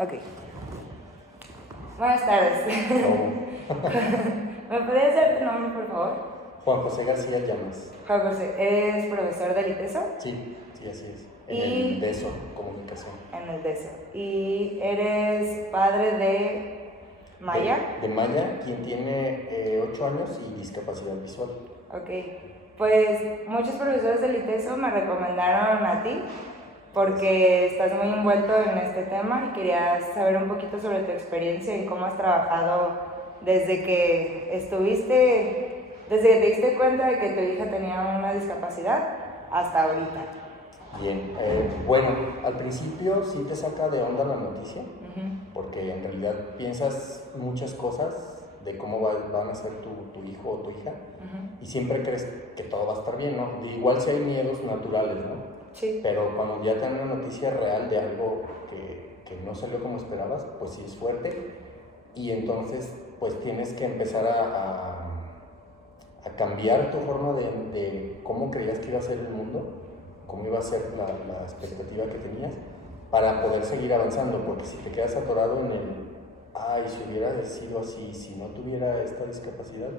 Ok. Buenas tardes. ¿Me podrías dar tu nombre, por favor? Juan José García Llamas. Juan José, ¿eres profesor del ITESO? Sí, así es. En Y el DESO, comunicación. En el DESO. ¿Y eres padre de Maya? De Maya, quien tiene 8 años y discapacidad visual. Ok. Pues muchos profesores del ITESO me recomendaron a ti porque estás muy envuelto en este tema y quería saber un poquito sobre tu experiencia y cómo has trabajado desde que desde que te diste cuenta de que tu hija tenía una discapacidad hasta ahorita. Bien, bueno, al principio sí te saca de onda la noticia, porque en realidad piensas muchas cosas de cómo van a ser tu hijo o tu hija, y siempre crees que todo va a estar bien, ¿no? Igual si hay miedos naturales, ¿no? Sí. Pero cuando ya te dan una noticia real de algo que no salió como esperabas, pues sí es fuerte, y entonces pues tienes que empezar a cambiar tu forma de cómo creías que iba a ser el mundo, cómo iba a ser la expectativa que tenías, para poder seguir avanzando, porque si te quedas atorado en si hubiera sido así, si no tuviera esta discapacidad,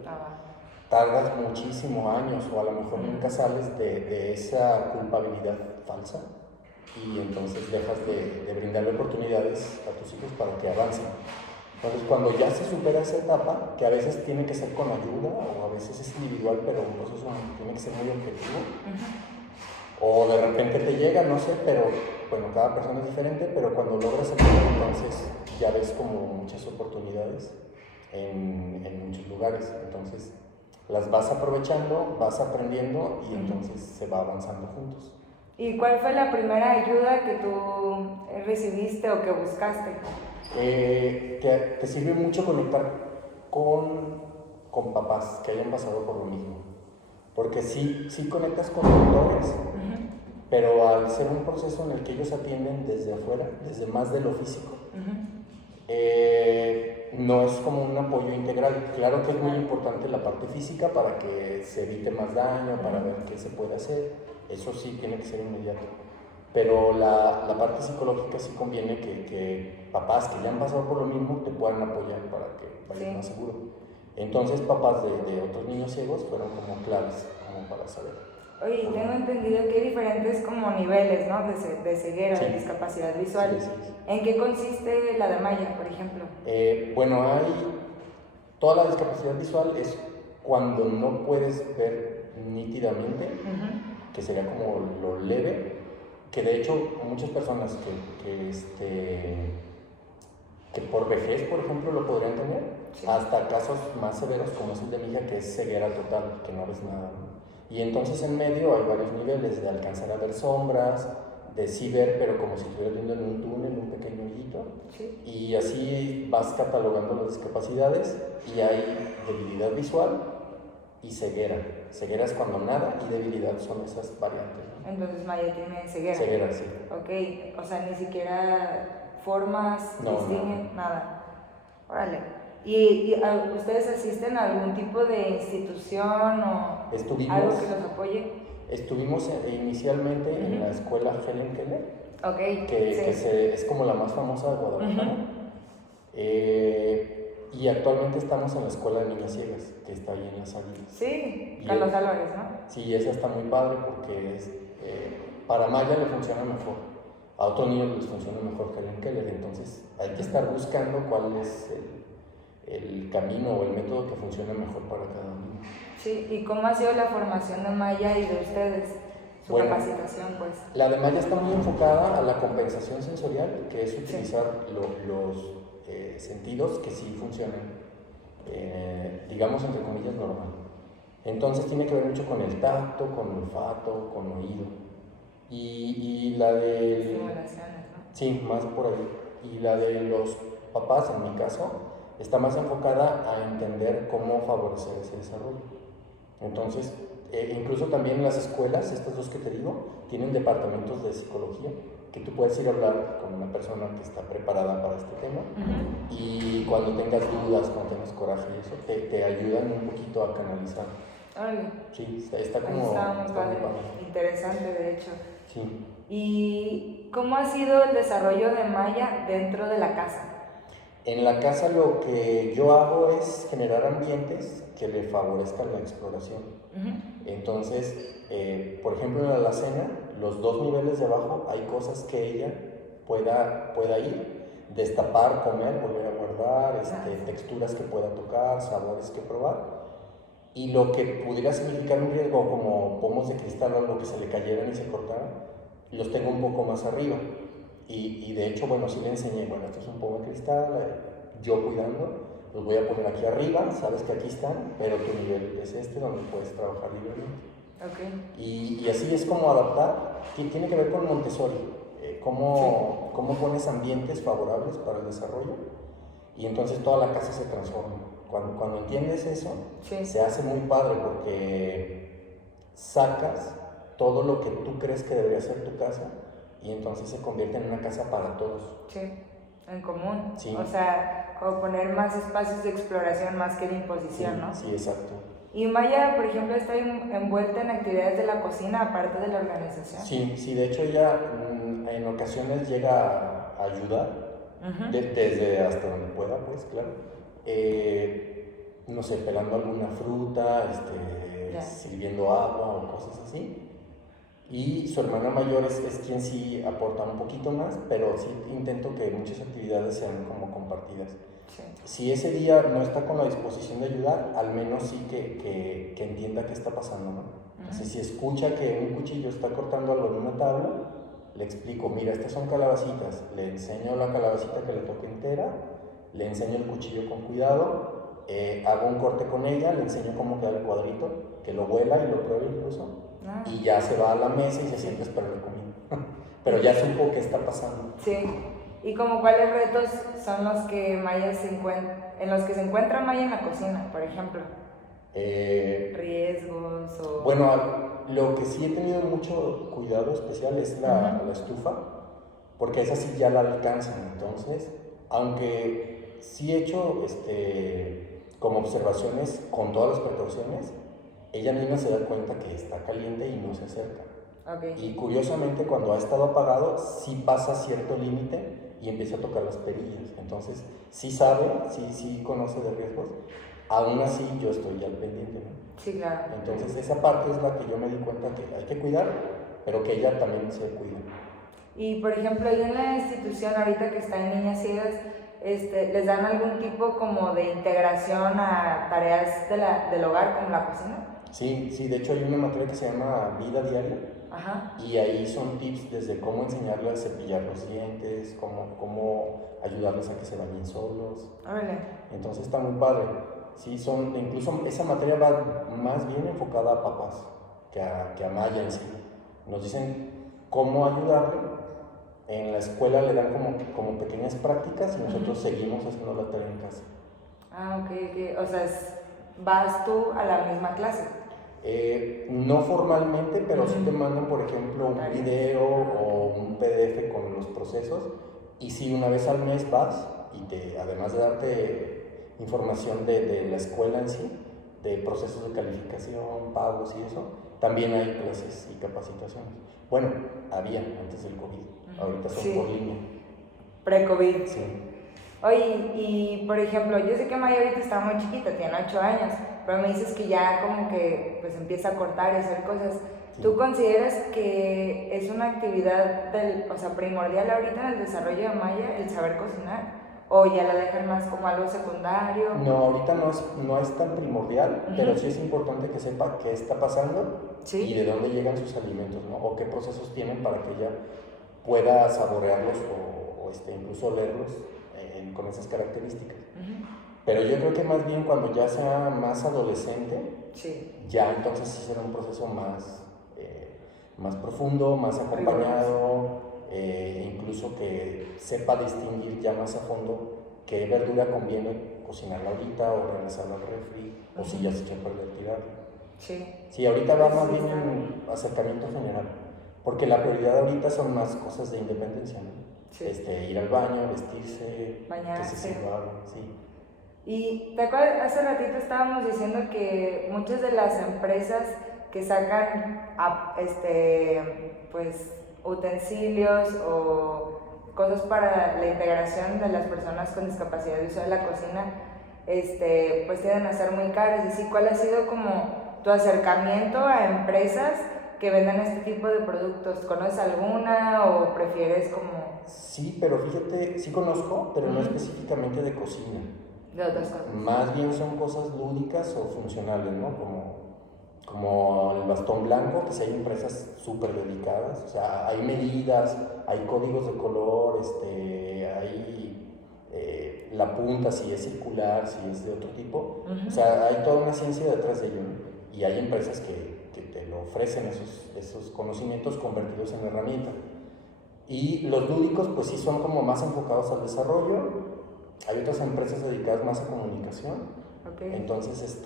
tardas muchísimos años o a lo mejor nunca sales de esa culpabilidad falsa y entonces dejas de brindarle oportunidades a tus hijos para que avancen. Entonces, cuando ya se supera esa etapa, que a veces tiene que ser con ayuda o a veces es individual, pero un proceso tiene que ser muy objetivo, o de repente te llega, no sé, pero bueno, cada persona es diferente, pero cuando logras aquello, entonces ya ves como muchas oportunidades en muchos lugares. Entonces, las vas aprovechando, vas aprendiendo y entonces se va avanzando juntos. ¿Y cuál fue la primera ayuda que tú recibiste o que buscaste? Te sirve mucho conectar con papás que hayan pasado por lo mismo, porque sí conectas con doctores, pero al ser un proceso en el que ellos atienden desde afuera, desde más de lo físico, no es como un apoyo integral. Claro que es muy importante la parte física para que se evite más daño, para ver qué se puede hacer, eso sí tiene que ser inmediato. Pero la parte psicológica sí conviene que papás que ya han pasado por lo mismo te puedan apoyar para que vayas más seguro. Entonces papás de otros niños ciegos fueron como claves como para saber. Oye, tengo entendido que hay diferentes como niveles, ¿no? De ceguera, de discapacidad visual. Sí. ¿En qué consiste la de Maya, por ejemplo? Bueno, toda la discapacidad visual es cuando no puedes ver nítidamente, que sería como lo leve, que de hecho muchas personas que por vejez, por ejemplo, lo podrían tener, hasta casos más severos como es el de mi hija, que es ceguera total, que no ves nada, ¿no? Y entonces en medio hay varios niveles de alcanzar a ver sombras, de sí ver, pero como si estuvieras viendo en un túnel, un pequeño hoyito, y así vas catalogando las discapacidades, y hay debilidad visual y ceguera. Ceguera es cuando nada y debilidad son esas variantes, ¿no? Entonces Maya tiene ceguera. Ceguera, sí. Ok, o sea, ni siquiera formas, distinguen, nada. Órale. ¿Y ustedes asisten a algún tipo de institución o algo que los apoye? Estuvimos inicialmente en la escuela Helen Keller, que es como la más famosa de Guadalajara. Y actualmente estamos en la escuela de niñas ciegas, que está ahí en Las Águilas. Sí, Carlos Álvarez, ¿no? Sí, esa está muy padre porque para Maya le funciona mejor, a otros niños les funciona mejor Helen Keller, entonces hay que estar buscando cuál es el camino o el método que funcione mejor para cada niño. Sí, ¿y cómo ha sido la formación de Maya y de ustedes? Su capacitación, pues. La de Maya está muy enfocada a la compensación sensorial, que es utilizar los sentidos que sí funcionan, digamos entre comillas, normal. Entonces tiene que ver mucho con el tacto, con olfato, con oído. Y la de... Simulaciones, ¿no? Sí, más por ahí. Y la de los papás, en mi caso, está más enfocada a entender cómo favorecer ese desarrollo. Entonces, incluso también en las escuelas, estas dos que te digo, tienen departamentos de psicología, que tú puedes ir a hablar con una persona que está preparada para este tema, y cuando tengas dudas, cuando tengas coraje y eso, te ayudan un poquito a canalizar. Órale. Sí, está como... Está muy padre, interesante de hecho. Sí. ¿Y cómo ha sido el desarrollo de Maya dentro de la casa? En la casa lo que yo hago es generar ambientes que le favorezcan la exploración. Entonces, por ejemplo, en la alacena, los dos niveles de abajo hay cosas que ella pueda ir, destapar, comer, volver a guardar, texturas que pueda tocar, sabores que probar. Y lo que pudiera significar un riesgo como pomos de cristal o algo que se le cayeran y se cortaran, los tengo un poco más arriba. Y de hecho, bueno, sí le enseñé, bueno, esto es un pomo de cristal, yo cuidando, los voy a poner aquí arriba, sabes que aquí están, pero tu nivel es este donde puedes trabajar libremente. Okay. Y así es como adaptar, tiene que ver con Montessori, cómo pones ambientes favorables para el desarrollo y entonces toda la casa se transforma. Cuando entiendes eso, se hace muy padre porque sacas todo lo que tú crees que debería ser tu casa y entonces se convierte en una casa para todos. Sí, en común. Sí. O sea, como poner más espacios de exploración más que de imposición, sí, ¿no? Sí, exacto. ¿Y Maya, por ejemplo, está envuelta en actividades de la cocina aparte de la organización? Sí, de hecho ella en ocasiones llega a ayudar, desde hasta donde pueda, pues, claro. No sé, pelando alguna fruta, sirviendo agua o cosas así. Y su hermana mayor es quien sí aporta un poquito más, pero sí intento que muchas actividades sean como compartidas. Sí. Si ese día no está con la disposición de ayudar, al menos sí que entienda qué está pasando, ¿no? Entonces, si escucha que un cuchillo está cortando algo en una tabla, le explico, mira, estas son calabacitas, le enseño la calabacita que le toque entera, le enseño el cuchillo con cuidado, hago un corte con ella, le enseño cómo queda el cuadrito, que lo huela y lo pruebe incluso, y ya se va a la mesa y se siente a esperar la comida. Pero ya supo qué está pasando. Sí. ¿Y como cuáles retos son los que Maya en los que se encuentra Maya en la cocina, por ejemplo? Riesgos o... Bueno, lo que sí he tenido mucho cuidado especial es la estufa, porque esa sí ya la alcanzan. Entonces, aunque sí he hecho como observaciones con todas las precauciones, ella misma se da cuenta que está caliente y no se acerca. Okay. Y curiosamente, cuando ha estado apagado, sí pasa cierto límite y empieza a tocar las perillas. Entonces, sí sabe, sí conoce de riesgos. Aún así, yo estoy al pendiente, ¿no? Sí, claro. Entonces, esa parte es la que yo me di cuenta que hay que cuidar, pero que ella también se cuida. Y, por ejemplo, ahí en la institución, ahorita que está en Niñas Ciegas, ¿les dan algún tipo como de integración a tareas del hogar, como la cocina? Sí, de hecho hay una materia que se llama Vida Diaria. Ajá. Y ahí son tips desde cómo enseñarles a cepillar los dientes, cómo ayudarles a que se bañen solos. Órale. Entonces está muy padre. Sí, incluso esa materia va más bien enfocada a papás que a Maya en sí. Nos dicen cómo ayudarle. En la escuela le dan como pequeñas prácticas y nosotros seguimos haciendo la tarea en casa. Ah, ok. O sea, vas tú a la misma clase. No formalmente, pero sí te mandan, por ejemplo, un video o un PDF con los procesos. Y sí, una vez al mes vas y además de darte información de la escuela en sí, de procesos de calificación, pagos y eso, también hay clases y capacitaciones. Bueno, había antes del COVID, ahorita son por línea. Pre-COVID. Sí. Oye, y por ejemplo, yo sé que Maya ahorita está muy chiquita, tiene 8 años, pero me dices que ya como que pues empieza a cortar y hacer cosas. Sí. ¿Tú consideras que es una actividad primordial ahorita en el desarrollo de Maya el saber cocinar? ¿O ya la dejan más como algo secundario? No, ahorita no es tan primordial, pero sí es importante que sepa qué está pasando y de dónde llegan sus alimentos, ¿no? O qué procesos tienen para que ella pueda saborearlos o incluso olerlos con esas características. Pero yo creo que más bien cuando ya sea más adolescente, ya entonces sí será un proceso más profundo, más acompañado, incluso que sepa distinguir ya más a fondo qué verdura conviene cocinarla ahorita o regresarla al refri, o si ya se echó a perder tirarla. Sí, ahorita va más bien en acercamiento general, porque la prioridad ahorita son más cosas de independencia, ¿no? Ir al baño, vestirse, bañarse. Que se sirva agua, sí. Y te acuerdas, hace ratito estábamos diciendo que muchas de las empresas que sacan pues utensilios o cosas para la integración de las personas con discapacidad visual en la cocina, pues tienden a ser muy caras. Y sí, ¿cuál ha sido como tu acercamiento a empresas que vendan este tipo de productos? ¿Conoces alguna o prefieres como...? Sí, pero fíjate, sí conozco, pero no específicamente de cocina. De otras cosas. Más bien son cosas lúdicas o funcionales, ¿no? Como el bastón blanco, que sí hay empresas súper dedicadas, o sea, hay medidas, hay códigos de color, hay la punta, si es circular, si es de otro tipo, o sea, hay toda una ciencia detrás de ello, ¿no? Y hay empresas que te lo ofrecen esos conocimientos convertidos en herramienta. Y los lúdicos, pues sí son como más enfocados al desarrollo. Hay otras empresas dedicadas más a comunicación. Okay. Entonces,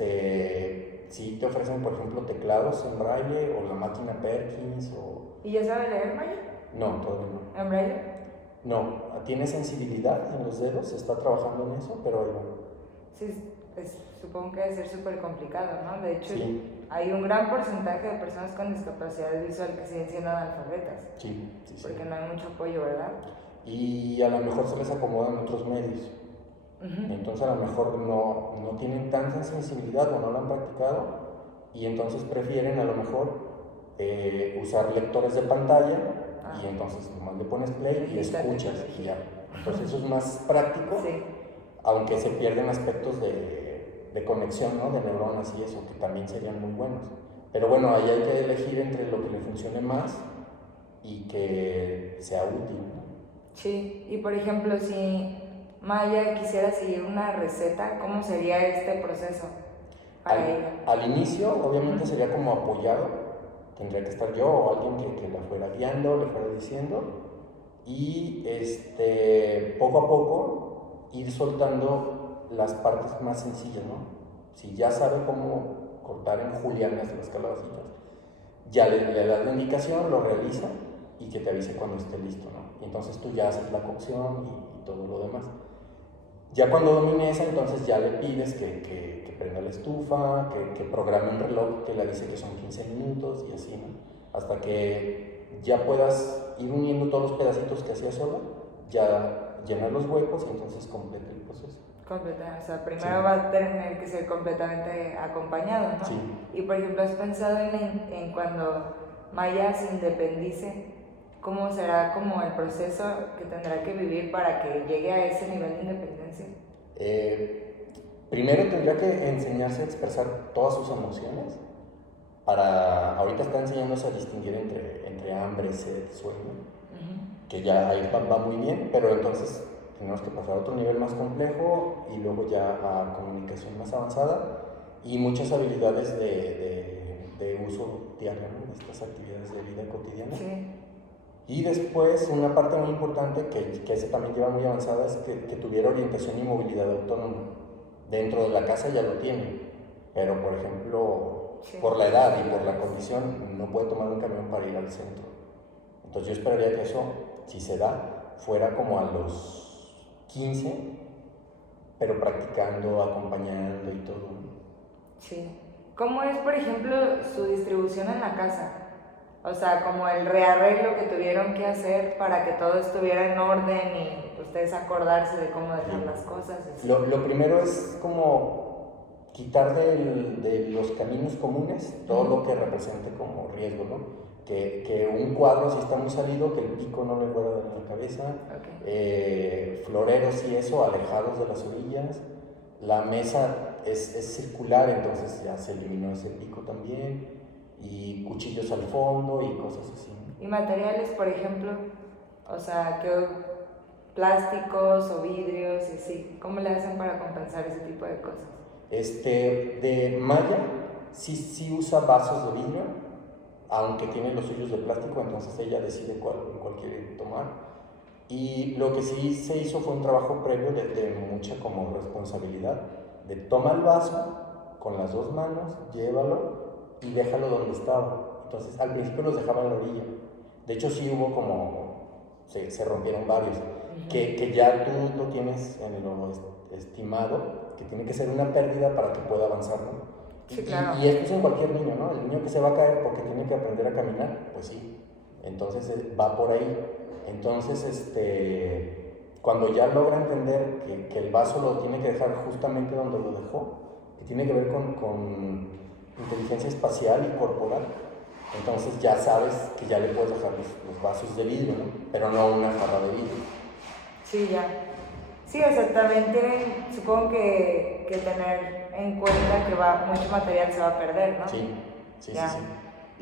sí te ofrecen, por ejemplo, teclados en braille o la máquina Perkins o... ¿Y ya sabe leer braille? No, todavía no. ¿En braille? No, tiene sensibilidad en los dedos, está trabajando en eso, pero ahí va. Sí, supongo que debe ser súper complicado, ¿no? De hecho, sí. Hay un gran porcentaje de personas con discapacidad visual que siguen siendo analfabetas. Sí. Porque no hay mucho apoyo, ¿verdad? Y a lo mejor se les acomodan otros medios. Entonces a lo mejor no tienen tanta sensibilidad o no lo han practicado y entonces prefieren a lo mejor usar lectores de pantalla y entonces nomás le pones play y escuchas y ya. Entonces eso es más práctico, aunque se pierden aspectos de conexión, ¿no? De neuronas y eso, que también serían muy buenos. Pero bueno, ahí hay que elegir entre lo que le funcione más y que sea útil, ¿no? Sí, y por ejemplo, si Maya quisiera seguir una receta, ¿cómo sería este proceso para ella? Al inicio, obviamente, sería como apoyado. Tendría que estar yo o alguien que la fuera guiando, le fuera diciendo. Y poco a poco ir soltando las partes más sencillas, ¿no? Si ya sabe cómo cortar en julianas las calabacitas, ya le das la indicación, lo realiza y que te avise cuando esté listo, ¿no? Y entonces tú ya haces la cocción y todo lo demás. Ya cuando domine esa, entonces ya le pides que prenda la estufa, que programe un reloj que le dice que son 15 minutos y así, ¿no? Hasta que ya puedas ir uniendo todos los pedacitos que hacía sola, ya llenar los huecos y entonces complete el proceso. O sea, primero va a tener que ser completamente acompañado, ¿no? Sí. Y por ejemplo, ¿has pensado en cuando Maya se independice? ¿Cómo será como el proceso que tendrá que vivir para que llegue a ese nivel de independencia? Primero tendría que enseñarse a expresar todas sus emociones. Ahorita está enseñándose a distinguir entre hambre, sed, sueño, que ya ahí va muy bien, pero entonces tenemos que pasar a otro nivel más complejo y luego ya a comunicación más avanzada y muchas habilidades de uso diario, ¿no? De estas actividades de vida cotidiana. Sí. Y después, una parte muy importante que ese también lleva muy avanzada es que tuviera orientación y movilidad autónoma. Dentro de la casa ya lo tiene, pero por ejemplo, por la edad y por la condición, no puede tomar un camión para ir al centro. Entonces yo esperaría que eso, si se da, fuera como a los 15, pero practicando, acompañando y todo. Sí. ¿Cómo es, por ejemplo, su distribución en la casa? O sea, como el rearreglo que tuvieron que hacer para que todo estuviera en orden y ustedes acordarse de cómo dejar las cosas. Lo primero es como quitar de los caminos comunes todo lo que represente como riesgo, ¿no? Que un cuadro si está muy salido, que el pico no le pueda dar en la cabeza, floreros y eso alejados de las orillas. La mesa es circular, entonces ya se eliminó ese pico también. Y cuchillos al fondo y cosas así. ¿Y materiales, por ejemplo? O sea, plásticos o vidrios y así. ¿Cómo le hacen para compensar ese tipo de cosas? De Maya sí usa vasos de vidrio, aunque tiene los suyos de plástico, entonces ella decide cuál quiere tomar. Y lo que sí se hizo fue un trabajo previo de mucha como responsabilidad, de toma el vaso con las dos manos, llévalo y déjalo donde estaba. Entonces al principio los dejaba en la orilla. De hecho sí hubo se rompieron varios, que ya tú lo tienes en lo estimado, que tiene que ser una pérdida para que pueda avanzar, ¿no? Sí, claro. Y esto es en cualquier niño, ¿no? El niño que se va a caer porque tiene que aprender a caminar, pues sí, Entonces va por ahí. Entonces, cuando ya logra entender que el vaso lo tiene que dejar justamente donde lo dejó, que tiene que ver con inteligencia espacial y corporal, entonces ya sabes que ya le puedes dejar los vasos de vidrio, ¿no? Pero no una jarra de vidrio. Sí, ya. Sí, o sea, también tienen, supongo que tener en cuenta que mucho material se va a perder, ¿no? Sí, sí, ya. sí, sí.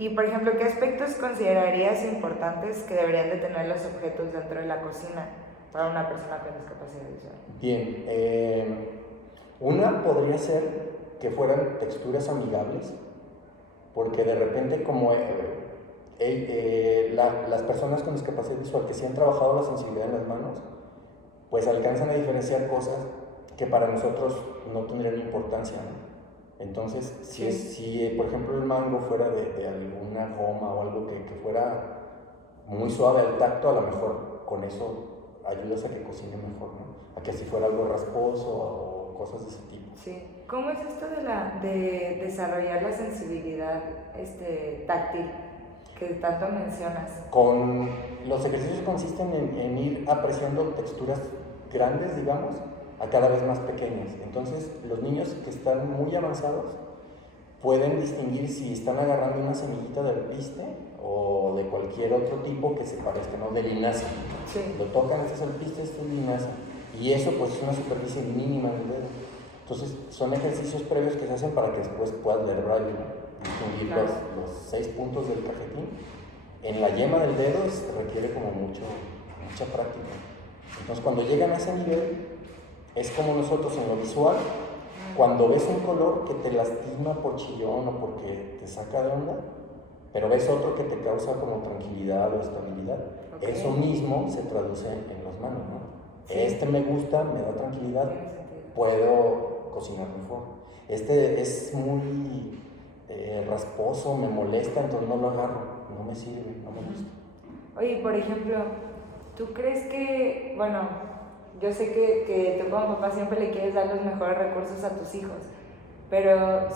Y, por ejemplo, ¿qué aspectos considerarías importantes que deberían de tener los objetos dentro de la cocina para una persona con discapacidad visual? Bien, una podría ser que fueran texturas amigables, porque de repente como las personas con discapacidad visual que sí han trabajado la sensibilidad en las manos, pues alcanzan a diferenciar cosas que para nosotros no tendrían importancia, ¿no? Entonces, si por ejemplo el mango fuera de alguna goma o algo que fuera muy suave al tacto, a lo mejor con eso ayudas a que cocine mejor, ¿no? A que si fuera algo rasposo o cosas de ese tipo. Sí. ¿Cómo es esto de desarrollar la sensibilidad táctil que tanto mencionas? Con los ejercicios consisten en ir apreciando texturas grandes, digamos, a cada vez más pequeñas. Entonces, los niños que están muy avanzados pueden distinguir si están agarrando una semillita de alpiste o de cualquier otro tipo que se parezca, ¿no? De linaza. Sí. Lo tocan, este es alpiste, este es linaza. Y eso, pues, es una superficie mínima del dedo. Entonces, son ejercicios previos que se hacen para que después puedas leer braille, ¿no? Distinguir los 6 puntos del cajetín. En la yema del dedo requiere como mucha práctica. Entonces, cuando llegan a ese nivel, es como nosotros en lo visual, cuando ves un color que te lastima por chillón o porque te saca de onda, pero ves otro que te causa como tranquilidad o estabilidad, eso mismo se traduce en las manos, ¿no? Sí. Me gusta, me da tranquilidad, puedo cocinar mejor. Es muy rasposo, me molesta, entonces no lo agarro, no me sirve, no me gusta. Oye, por ejemplo, ¿tú crees que, bueno, yo sé que tú como papá siempre le quieres dar los mejores recursos a tus hijos, pero,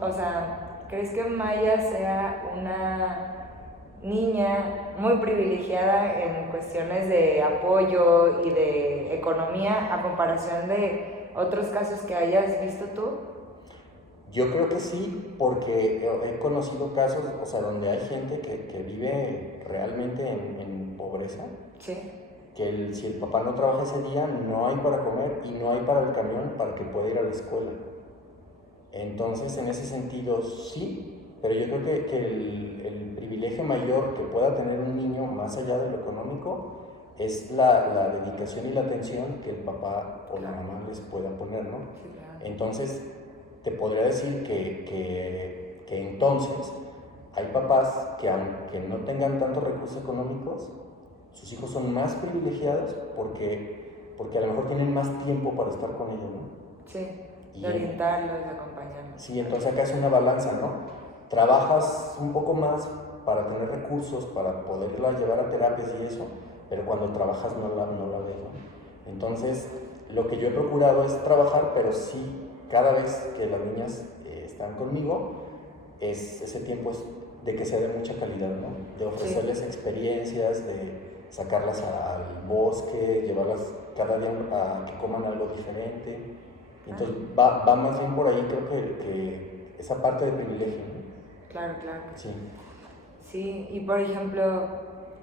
o sea, ¿crees que Maya sea una niña muy privilegiada en cuestiones de apoyo y de economía a comparación de otros casos que hayas visto tú? Yo creo que sí, porque he conocido casos, o sea, donde hay gente que vive realmente en pobreza. Sí. Que si el papá no trabaja ese día, no hay para comer y no hay para el camión para que pueda ir a la escuela. Entonces, en ese sentido, sí, pero yo creo que el privilegio mayor que pueda tener un niño, más allá de lo económico, es la dedicación y la atención que el papá o la mamá les pueda poner, ¿no? Entonces, te podría decir que entonces hay papás que aunque no tengan tantos recursos económicos, sus hijos son más privilegiados porque a lo mejor tienen más tiempo para estar con ellos, ¿no? Sí, de orientarlos, de acompañarlos. Sí, entonces acá es una balanza, ¿no? Trabajas un poco más para tener recursos, para poderla llevar a terapias y eso, pero cuando trabajas no la ves, ¿no? Entonces, lo que yo he procurado es trabajar, pero sí, cada vez que las niñas están conmigo, ese tiempo es de que sea de mucha calidad, ¿no? De ofrecerles experiencias, de sacarlas al bosque, llevarlas cada día a que coman algo diferente. Entonces va más bien por ahí, creo que esa parte de privilegio, ¿no? Claro. Sí. Sí, y por ejemplo,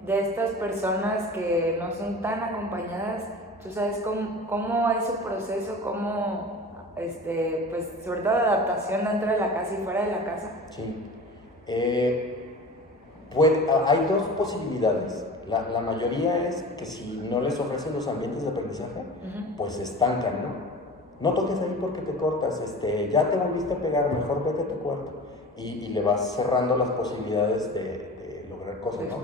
de estas personas que no son tan acompañadas, ¿tú sabes cómo es su proceso? ¿Cómo, pues, sobre todo adaptación dentro de la casa y fuera de la casa? Sí. Hay dos posibilidades. La mayoría es que si no les ofrecen los ambientes de aprendizaje, pues se estancan, ¿no? No toques ahí porque te cortas, ya te volviste a pegar, mejor vete a tu cuarto. Y le vas cerrando las posibilidades de lograr cosas, ¿no?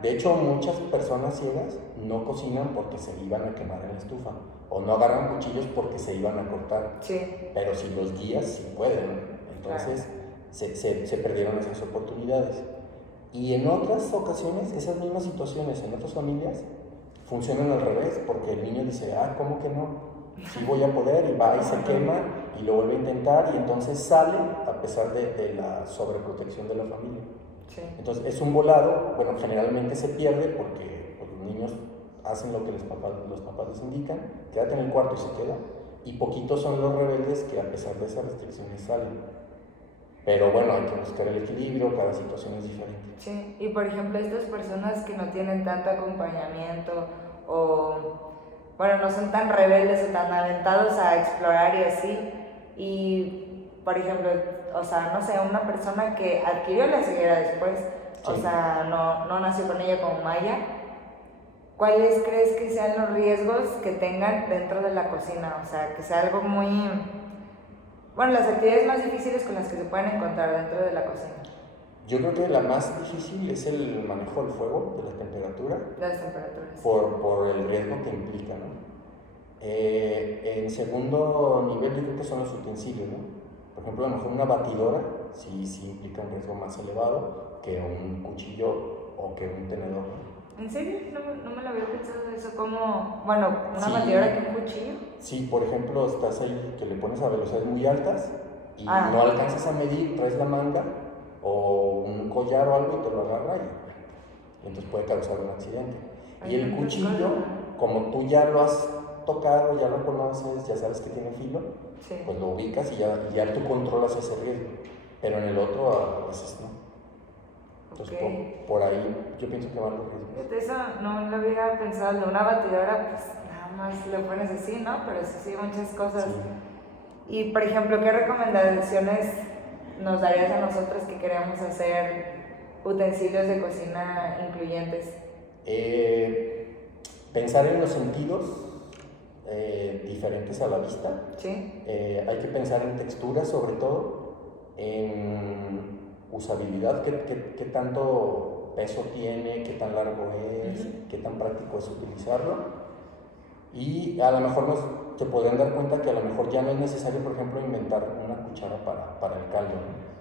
De hecho, muchas personas ciegas no cocinan porque se iban a quemar en la estufa, o no agarran cuchillos porque se iban a cortar. Sí. Pero si los guías, sí pueden, ¿no? Entonces se perdieron esas oportunidades. Y en otras ocasiones, esas mismas situaciones en otras familias funcionan al revés, porque el niño dice, ¿cómo que no? Sí voy a poder, y va y se quema y lo vuelve a intentar, y entonces sale a pesar de la sobreprotección de la familia. Sí. Entonces es un volado, bueno, generalmente se pierde porque pues, los niños hacen lo que los papás les indican, quédate en el cuarto y se queda, y poquitos son los rebeldes que a pesar de esas restricciones salen. Pero bueno, hay que buscar el equilibrio, cada situación es diferente. Sí, y por ejemplo, estas personas que no tienen tanto acompañamiento o, bueno, no son tan rebeldes o tan aventados a explorar y así, y por ejemplo, o sea, no sé, una persona que adquirió la ceguera después, o sea, no nació con ella como Maya, ¿cuáles crees que sean los riesgos que tengan dentro de la cocina? O sea, que sea algo muy... Bueno, las actividades más difíciles con las que se pueden encontrar dentro de la cocina. Yo creo que la más difícil es el manejo del fuego, de la temperatura. Las temperaturas. Por el riesgo que implica, ¿no? En segundo nivel yo creo que son los utensilios, ¿no? Por ejemplo, a lo mejor una batidora sí implica un riesgo más elevado que un cuchillo o que un tenedor. ¿En serio? No me lo había pensado de eso, como, bueno, una batidora que un cuchillo. Sí, por ejemplo, estás ahí que le pones a velocidades muy altas y no alcanzas a medir, traes la manga o un collar o algo y te lo agarra y entonces puede causar un accidente. Y el cuchillo, como tú ya lo has tocado, ya lo conoces, ya sabes que tiene filo, pues lo ubicas y ya tú controlas ese riesgo. Pero en el otro a veces no. Entonces por ahí yo pienso que van los riesgos. Eso no lo había pensado, de una batidora pues nada más le pones así, ¿no? Pero sí, muchas cosas. Sí. Y por ejemplo, ¿qué recomendaciones nos darías a nosotros que queremos hacer utensilios de cocina incluyentes? Pensar en los sentidos diferentes a la vista. Sí. Hay que pensar en textura sobre todo, en usabilidad, qué tanto peso tiene, qué tan largo es, qué tan práctico es utilizarlo. Y a lo mejor se podrían dar cuenta que a lo mejor ya no es necesario, por ejemplo, inventar una cuchara para el caldo, ¿no?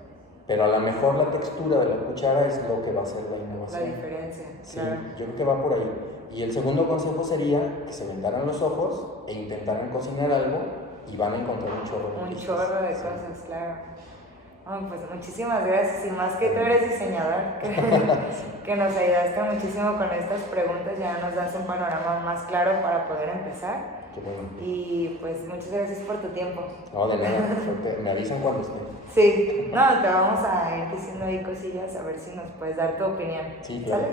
Pero a lo mejor la textura de la cuchara es lo que va a hacer la innovación. La diferencia. Sí, yo creo que va por ahí. Y el segundo consejo sería que se vendaran los ojos e intentaran cocinar algo y van a encontrar un chorro de cosas. Un chorro de cosas, claro. Oh, pues muchísimas gracias, y más que tú eres diseñador, que nos ayudaste muchísimo con estas preguntas, ya nos das un panorama más claro para poder empezar. Qué bueno. Y pues muchas gracias por tu tiempo. No, de nada, me avisan cuando estén. Sí, no, te vamos a ir diciendo ahí cosillas a ver si nos puedes dar tu opinión. Sí, claro.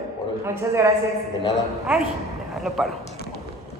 Muchas gracias. De nada. Ay, déjalo paro.